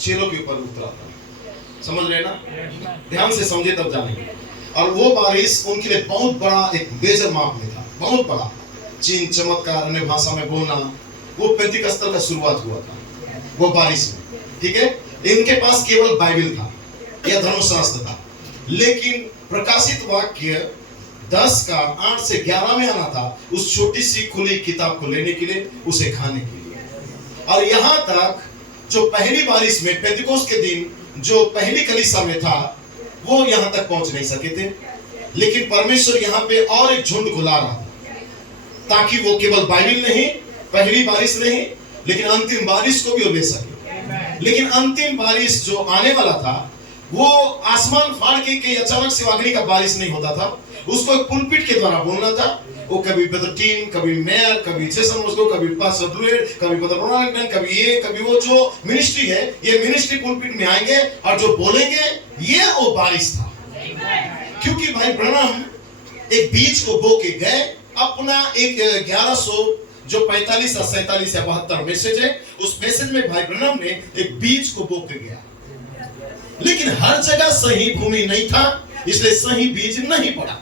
चेलों के ऊपर उतरा था। समझ रहे ना? ध्यान से समझे तब जानेंगे। और वो बारिश उनके लिए बहुत बड़ा एक मेजर माप में था, बहुत बड़ा। चिन्ह, चमत्कार, अन्य भाषा में बोलना, वो पेंतिकस्तर का शुरुआत हुआ था वो बारिश में। ठीक है, इनके पास केवल बाइबल था या धर्मशास्त्र था, लेकिन प्रकाशित वाक्य 10 का 8 से 11 में आना था उस छोटी सी खुली किताब को लेने के लिए, उसे खाने के लिए। और यहां तक जो पहली बारिश में पेंतिकोस्त के दिन जो पहली कलीसिया में था, वो यहां तक पहुंच नहीं सके थे, लेकिन परमेश्वर यहां पे और एक झुंड को ला रहा था, ताकि वो केवल बाइबल नहीं, पहली बारिश नहीं, लेकिन अंतिम बारिश को भी वो ले सके। लेकिन अंतिम बारिश जो आने वाला था, वो आसमान फाड़ के अचानक से अग्नि का बारिश नहीं होता था, उसको एक पुलपिट के द्वारा बोलना था। वो कभी ब्रदर टीम, कभी मेयर, कभी जेसन मस्को, कभी पास्टर ब्लूएड, कभी ब्रदर रोनाल्ड, कभी ये, कभी वो। जो मिनिस्ट्री है, ये मिनिस्ट्री पुलपिट में आएंगे और जो बोलेंगे, ये वो बारिश था। क्योंकि भाई ब्रनम एक बीज को बो के गए, अपना एक 1100 जो 45 या 47 या 72 मैसेज है, उस मैसेज में भाई ब्रनम ने एक बीज को बो के गया। लेकिन हर जगह सही भूमि नहीं था, इसलिए सही बीज नहीं पड़ा।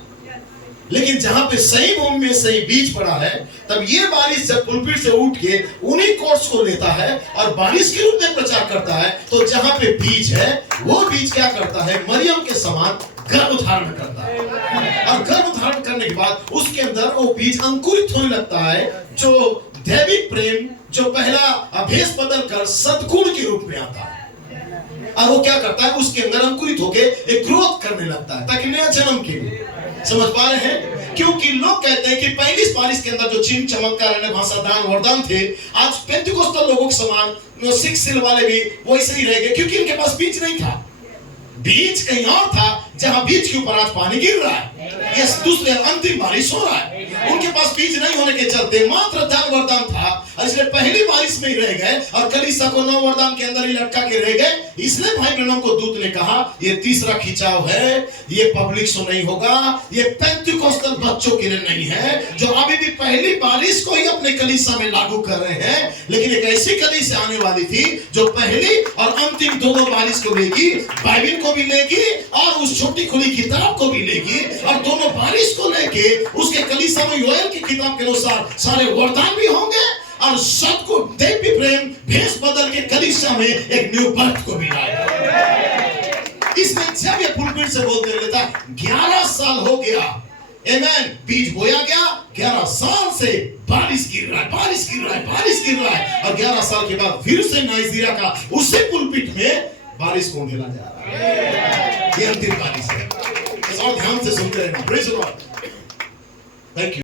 लेकिन जहां पे सही भूमि में सही बीज पड़ा है, तब ये बारिश जब पुलपिट से उठ के उन्हीं कोर्स को लेता है और बारिश के रूप में प्रचार करता है, तो जहां पे बीज है, वो बीज क्या करता है? मरियम के समान गर्भ धारण करता है। और गर्भ धारण करने के बाद उसके अंदर वो बीज अंकुरित होने लगता है, जो दैविक प्रेम, जो पहला अभेस बदल कर सद्गुण के रूप में आता है। और वो क्या करता है? उसके अंदर अंकुरित होके एक ग्रोथ करने लगता है, ताकि नया जन्म के लिए। समझ पा रहे हैं? क्योंकि लोग कहते हैं कि पहली बारिश के अंदर जो चिन्ह, चमत्कार, अन्य भाषा, दान, वरदान थे, आज पेंतिकोस्tal लोगों के समान सिक्स सील वाले भी वैसे ही रह गए, क्योंकि इनके पास बीज नहीं था। बीज कहीं और था, जहां बीज के ऊपर आज पानी गिर रहा है, ये दूसरे अंतिम बारिश हो रहा है। उनके पास बीज नहीं होने के चलते मात्र दान वरदान था, और इसलिए पहली बारिश में ही रह गए और कलीसिया को 9 वरदान के अंदर ही लटका के रह गए। इसलिए भाई ब्रनम को दूत ने कहा, ये तीसरा खिंचाव है, ये पब्लिक शो नहीं होगा, ये पेंतिकोस्tal बच्चों के लिए नहीं है, जो अभी भी पहली बारिश को ही अपने कलीसिया में लागू कर रहे हैं। लेकिन एक ऐसी कलीसिया आने वाली थी जो पहली और अंतिम दोनों बारिश को लेगी, बाइबल को भी लेगी और उस छोटी खुली किताब को भी लेगी, और दोनों बारिश को लेके उसके कलीसिया में योएल की किताब के अनुसार सारे वरदान भी होंगे, और सबको दैवी प्रेम भेष बदल के कलीसिया में एक न्यू बर्थ को भी लाएगा। इसमें जब ये पुलपिट से बोलते रहता, 11 साल हो गया, आमेन, बीज बोया गया, 11 साल से बारिश गिर रहा है, बारिश गिर रहा है, बारिश गिर रहा है, और 11 साल के बाद फिर से नाइजीरिया का उसी पुलपिट में बारिश को ढेला जा रहा है। ये अंतिम बारिश है। ध्यान से सुनते रहना। Praise the Lord. Thank you.